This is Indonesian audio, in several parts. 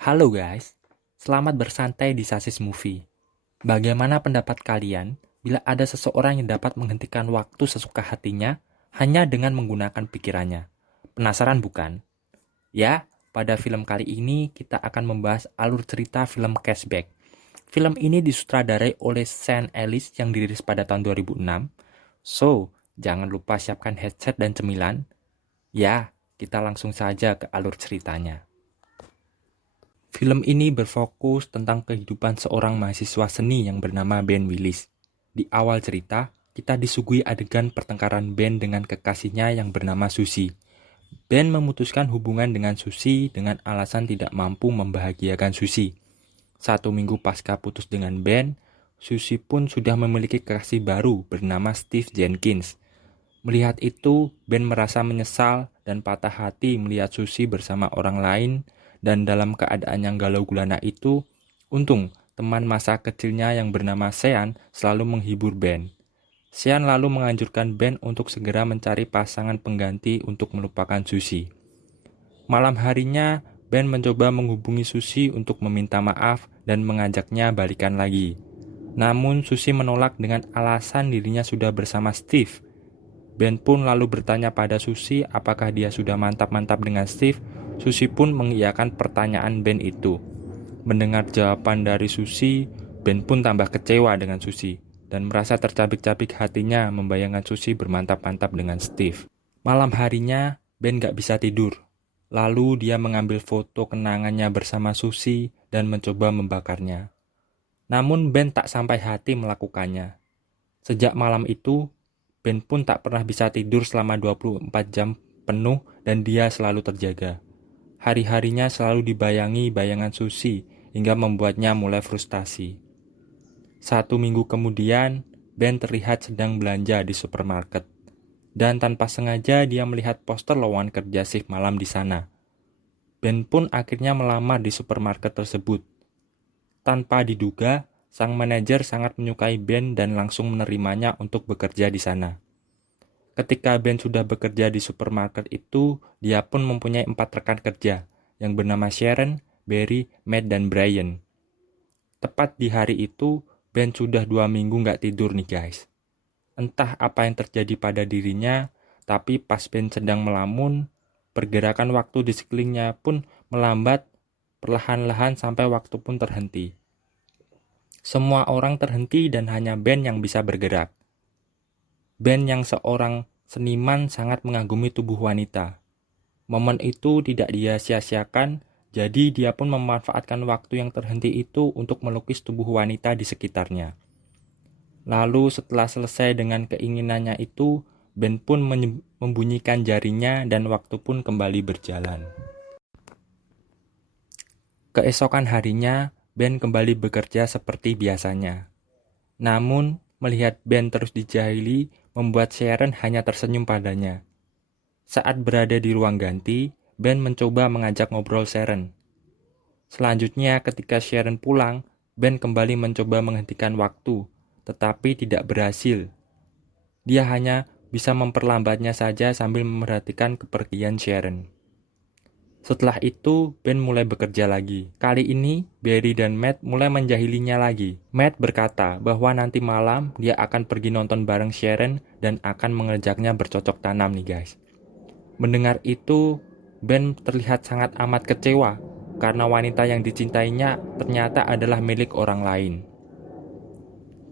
Halo guys, selamat bersantai di Sasis Movie. Bagaimana pendapat kalian bila ada seseorang yang dapat menghentikan waktu sesuka hatinya hanya dengan menggunakan pikirannya? Penasaran bukan? Ya, pada film kali ini kita akan membahas alur cerita film Cashback. Film ini disutradarai oleh Sean Ellis yang dirilis pada tahun 2006. So, jangan lupa siapkan headset dan cemilan. Ya, kita langsung saja ke alur ceritanya. Film ini berfokus tentang kehidupan seorang mahasiswa seni yang bernama Ben Willis. Di awal cerita, kita disuguhi adegan pertengkaran Ben dengan kekasihnya yang bernama Susie. Ben memutuskan hubungan dengan Susie dengan alasan tidak mampu membahagiakan Susie. 1 minggu pasca putus dengan Ben, Susie pun sudah memiliki kekasih baru bernama Steve Jenkins. Melihat itu, Ben merasa menyesal dan patah hati melihat Susie bersama orang lain. Dan dalam keadaan yang galau gulana itu, untung teman masa kecilnya yang bernama Sean selalu menghibur Ben. Sean lalu menganjurkan Ben untuk segera mencari pasangan pengganti untuk melupakan Susie. Malam harinya, Ben mencoba menghubungi Susie untuk meminta maaf dan mengajaknya balikan lagi. Namun Susie menolak dengan alasan dirinya sudah bersama Steve. Ben pun lalu bertanya pada Susie apakah dia sudah mantap-mantap dengan Steve. Susie pun mengiyakan pertanyaan Ben itu. Mendengar jawaban dari Susie, Ben pun tambah kecewa dengan Susie dan merasa tercabik-cabik hatinya membayangkan Susie bermantap-mantap dengan Steve. Malam harinya, Ben gak bisa tidur. Lalu dia mengambil foto kenangannya bersama Susie dan mencoba membakarnya. Namun Ben tak sampai hati melakukannya. Sejak malam itu, Ben pun tak pernah bisa tidur selama 24 jam penuh dan dia selalu terjaga. Hari-harinya selalu dibayangi bayangan Susie hingga membuatnya mulai frustasi. 1 minggu kemudian, Ben terlihat sedang belanja di supermarket. Dan tanpa sengaja dia melihat poster lowongan kerja shift malam di sana. Ben pun akhirnya melamar di supermarket tersebut. Tanpa diduga, sang manajer sangat menyukai Ben dan langsung menerimanya untuk bekerja di sana. Ketika Ben sudah bekerja di supermarket itu, dia pun mempunyai 4 rekan kerja yang bernama Sharon, Barry, Matt, dan Brian. Tepat di hari itu, Ben sudah 2 minggu nggak tidur nih guys. Entah apa yang terjadi pada dirinya, tapi pas Ben sedang melamun, pergerakan waktu di sekelilingnya pun melambat perlahan-lahan sampai waktu pun terhenti. Semua orang terhenti dan hanya Ben yang bisa bergerak. Ben yang seorang seniman sangat mengagumi tubuh wanita. Momen itu tidak dia sia-siakan, jadi dia pun memanfaatkan waktu yang terhenti itu untuk melukis tubuh wanita di sekitarnya. Lalu setelah selesai dengan keinginannya itu, Ben pun membunyikan jarinya dan waktu pun kembali berjalan. Keesokan harinya, Ben kembali bekerja seperti biasanya. Namun, melihat Ben terus dijahili, membuat Sharon hanya tersenyum padanya. Saat berada di ruang ganti, Ben mencoba mengajak ngobrol Sharon. Selanjutnya ketika Sharon pulang, Ben kembali mencoba menghentikan waktu, tetapi tidak berhasil. Dia hanya bisa memperlambatnya saja sambil memperhatikan kepergian Sharon. Setelah itu, Ben mulai bekerja lagi. Kali ini, Barry dan Matt mulai menjahilinya lagi. Matt berkata bahwa nanti malam dia akan pergi nonton bareng Sharon dan akan mengejaknya bercocok tanam nih guys. Mendengar itu, Ben terlihat sangat amat kecewa karena wanita yang dicintainya ternyata adalah milik orang lain.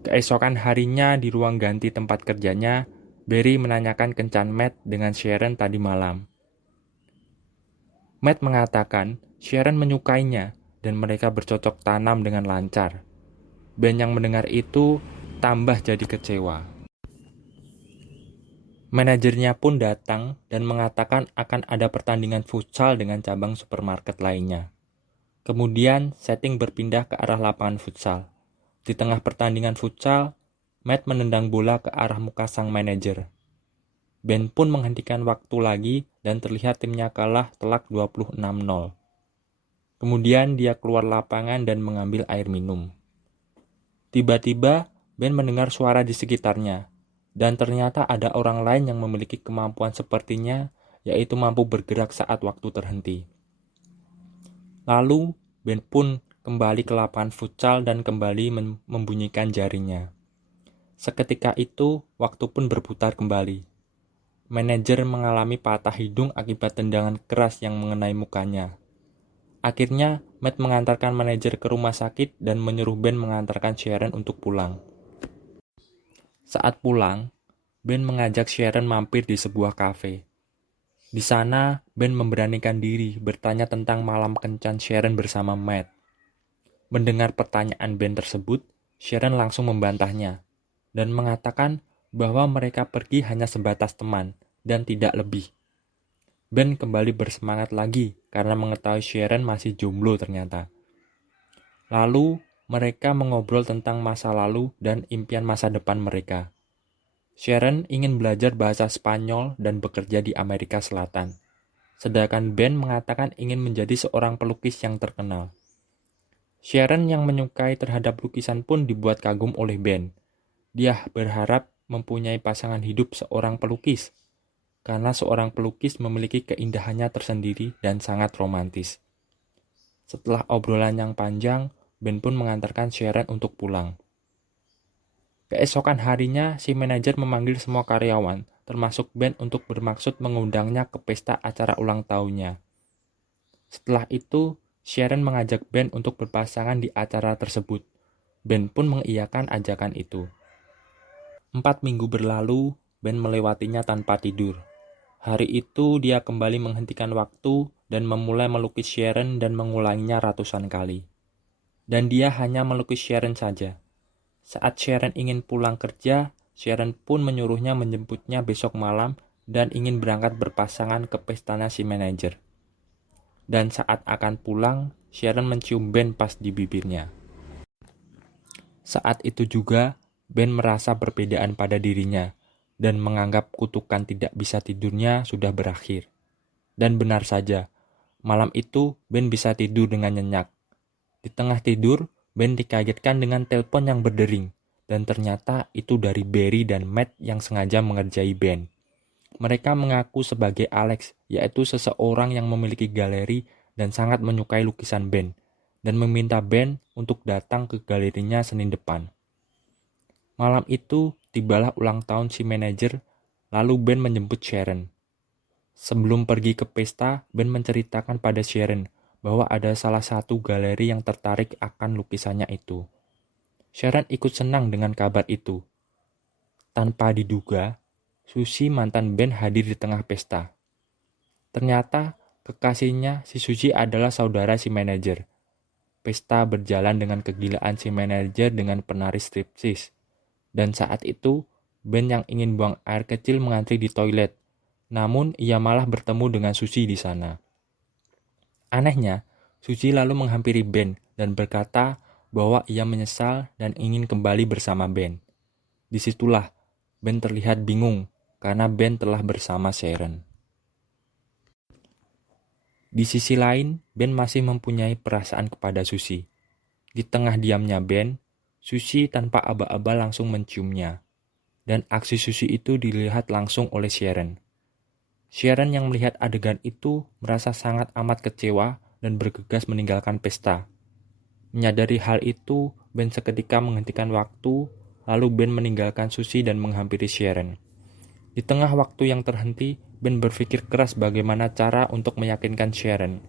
Keesokan harinya di ruang ganti tempat kerjanya, Barry menanyakan kencan Matt dengan Sharon tadi malam. Matt mengatakan Sharon menyukainya dan mereka bercocok tanam dengan lancar. Ben yang mendengar itu tambah jadi kecewa. Manajernya pun datang dan mengatakan akan ada pertandingan futsal dengan cabang supermarket lainnya. Kemudian setting berpindah ke arah lapangan futsal. Di tengah pertandingan futsal, Matt menendang bola ke arah muka sang manajer. Ben pun menghentikan waktu lagi dan terlihat timnya kalah telak 26-0. Kemudian dia keluar lapangan dan mengambil air minum. Tiba-tiba Ben mendengar suara di sekitarnya, dan ternyata ada orang lain yang memiliki kemampuan sepertinya, yaitu mampu bergerak saat waktu terhenti. Lalu Ben pun kembali ke lapangan futsal dan kembali membunyikan jarinya. Seketika itu, waktu pun berputar kembali. Manajer mengalami patah hidung akibat tendangan keras yang mengenai mukanya. Akhirnya, Matt mengantarkan manajer ke rumah sakit dan menyuruh Ben mengantarkan Sharon untuk pulang. Saat pulang, Ben mengajak Sharon mampir di sebuah kafe. Di sana, Ben memberanikan diri bertanya tentang malam kencan Sharon bersama Matt. Mendengar pertanyaan Ben tersebut, Sharon langsung membantahnya dan mengatakan bahwa mereka pergi hanya sebatas teman dan tidak lebih. Ben kembali bersemangat lagi karena mengetahui Sharon masih jomblo ternyata. Lalu, mereka mengobrol tentang masa lalu dan impian masa depan mereka. Sharon ingin belajar bahasa Spanyol dan bekerja di Amerika Selatan. Sedangkan Ben mengatakan ingin menjadi seorang pelukis yang terkenal. Sharon yang menyukai terhadap lukisan pun dibuat kagum oleh Ben. Dia berharap mempunyai pasangan hidup seorang pelukis, karena seorang pelukis memiliki keindahannya tersendiri dan sangat romantis. Setelah obrolan yang panjang, Ben pun mengantarkan Sharon untuk pulang. Keesokan harinya, si manajer memanggil semua karyawan, termasuk Ben untuk bermaksud mengundangnya ke pesta acara ulang tahunnya. Setelah itu, Sharon mengajak Ben untuk berpasangan di acara tersebut. Ben pun mengiyakan ajakan itu. 4 minggu berlalu, Ben melewatinya tanpa tidur. Hari itu dia kembali menghentikan waktu dan memulai melukis Sharon dan mengulanginya ratusan kali. Dan dia hanya melukis Sharon saja. Saat Sharon ingin pulang kerja, Sharon pun menyuruhnya menjemputnya besok malam dan ingin berangkat berpasangan ke pestanya si manajer. Dan saat akan pulang, Sharon mencium Ben pas di bibirnya. Saat itu juga, Ben merasa perbedaan pada dirinya dan menganggap kutukan tidak bisa tidurnya sudah berakhir. Dan benar saja, malam itu Ben bisa tidur dengan nyenyak. Di tengah tidur, Ben dikagetkan dengan telepon yang berdering, dan ternyata itu dari Barry dan Matt yang sengaja mengerjai Ben. Mereka mengaku sebagai Alex, yaitu seseorang yang memiliki galeri dan sangat menyukai lukisan Ben, dan meminta Ben untuk datang ke galerinya Senin depan. Malam itu, tibalah ulang tahun si manajer, lalu Ben menjemput Sharon. Sebelum pergi ke pesta, Ben menceritakan pada Sharon bahwa ada salah satu galeri yang tertarik akan lukisannya itu. Sharon ikut senang dengan kabar itu. Tanpa diduga, Suzy mantan Ben hadir di tengah pesta. Ternyata, kekasihnya si Suzy adalah saudara si manajer. Pesta berjalan dengan kegilaan si manajer dengan penari striptease. Dan saat itu, Ben yang ingin buang air kecil mengantri di toilet. Namun, ia malah bertemu dengan Suzy di sana. Anehnya, Suzy lalu menghampiri Ben dan berkata bahwa ia menyesal dan ingin kembali bersama Ben. Disitulah, Ben terlihat bingung karena Ben telah bersama Sharon. Di sisi lain, Ben masih mempunyai perasaan kepada Suzy. Di tengah diamnya Ben, Suzy tanpa aba-aba langsung menciumnya. Dan aksi Suzy itu dilihat langsung oleh Sharon. Sharon yang melihat adegan itu merasa sangat amat kecewa dan bergegas meninggalkan pesta. Menyadari hal itu, Ben seketika menghentikan waktu, lalu Ben meninggalkan Suzy dan menghampiri Sharon. Di tengah waktu yang terhenti, Ben berpikir keras bagaimana cara untuk meyakinkan Sharon.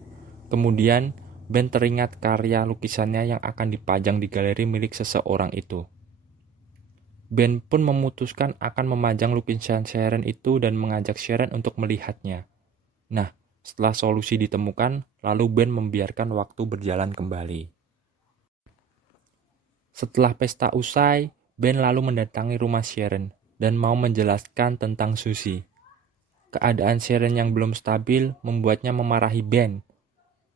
Kemudian, Ben teringat karya lukisannya yang akan dipajang di galeri milik seseorang itu. Ben pun memutuskan akan memajang lukisan Sharon itu dan mengajak Sharon untuk melihatnya. Nah, setelah solusi ditemukan, lalu Ben membiarkan waktu berjalan kembali. Setelah pesta usai, Ben lalu mendatangi rumah Sharon dan mau menjelaskan tentang Suzy. Keadaan Sharon yang belum stabil membuatnya memarahi Ben.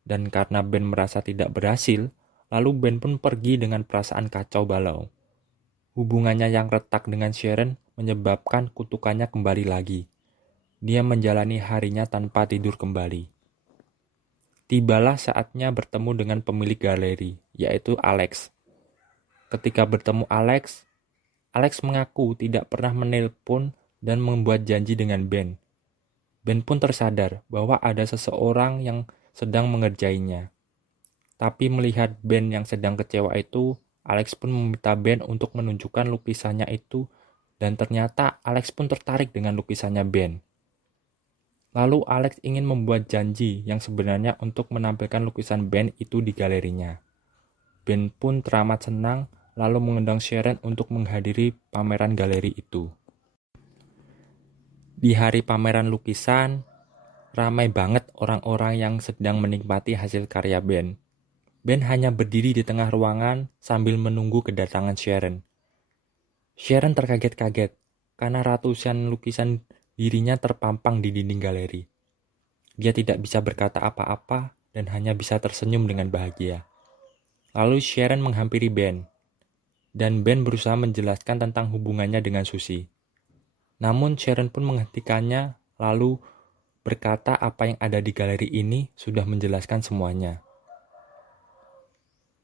Dan karena Ben merasa tidak berhasil, lalu Ben pun pergi dengan perasaan kacau balau. Hubungannya yang retak dengan Sharon menyebabkan kutukannya kembali lagi. Dia menjalani harinya tanpa tidur kembali. Tibalah saatnya bertemu dengan pemilik galeri, yaitu Alex. Ketika bertemu Alex mengaku tidak pernah menelpon dan membuat janji dengan Ben. Ben pun tersadar bahwa ada seseorang yang sedang mengerjainya. Tapi melihat Ben yang sedang kecewa itu, Alex pun meminta Ben untuk menunjukkan lukisannya itu, dan ternyata Alex pun tertarik dengan lukisannya Ben. Lalu Alex ingin membuat janji yang sebenarnya untuk menampilkan lukisan Ben itu di galerinya. Ben pun teramat senang, lalu mengundang Sharon untuk menghadiri pameran galeri itu. Di hari pameran lukisan, ramai banget orang-orang yang sedang menikmati hasil karya Ben. Ben hanya berdiri di tengah ruangan sambil menunggu kedatangan Sharon. Sharon terkaget-kaget karena ratusan lukisan dirinya terpampang di dinding galeri. Dia tidak bisa berkata apa-apa dan hanya bisa tersenyum dengan bahagia. Lalu Sharon menghampiri Ben, dan Ben berusaha menjelaskan tentang hubungannya dengan Susie. Namun Sharon pun menghentikannya, lalu berkata apa yang ada di galeri ini sudah menjelaskan semuanya.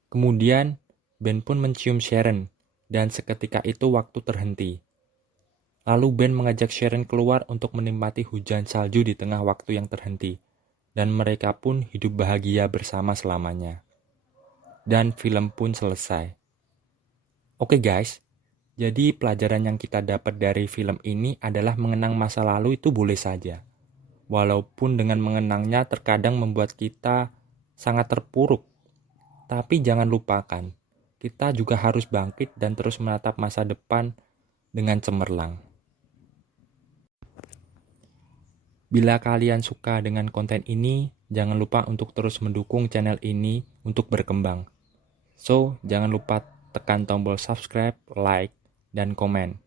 Kemudian Ben pun mencium Sharon, dan seketika itu waktu terhenti. Lalu Ben mengajak Sharon keluar untuk menikmati hujan salju di tengah waktu yang terhenti, dan mereka pun hidup bahagia bersama selamanya. Dan film pun selesai. Oke guys, jadi pelajaran yang kita dapat dari film ini adalah mengenang masa lalu itu boleh saja. Walaupun dengan mengenangnya terkadang membuat kita sangat terpuruk. Tapi jangan lupakan, kita juga harus bangkit dan terus menatap masa depan dengan cemerlang. Bila kalian suka dengan konten ini, jangan lupa untuk terus mendukung channel ini untuk berkembang. So, jangan lupa tekan tombol subscribe, like, dan komen.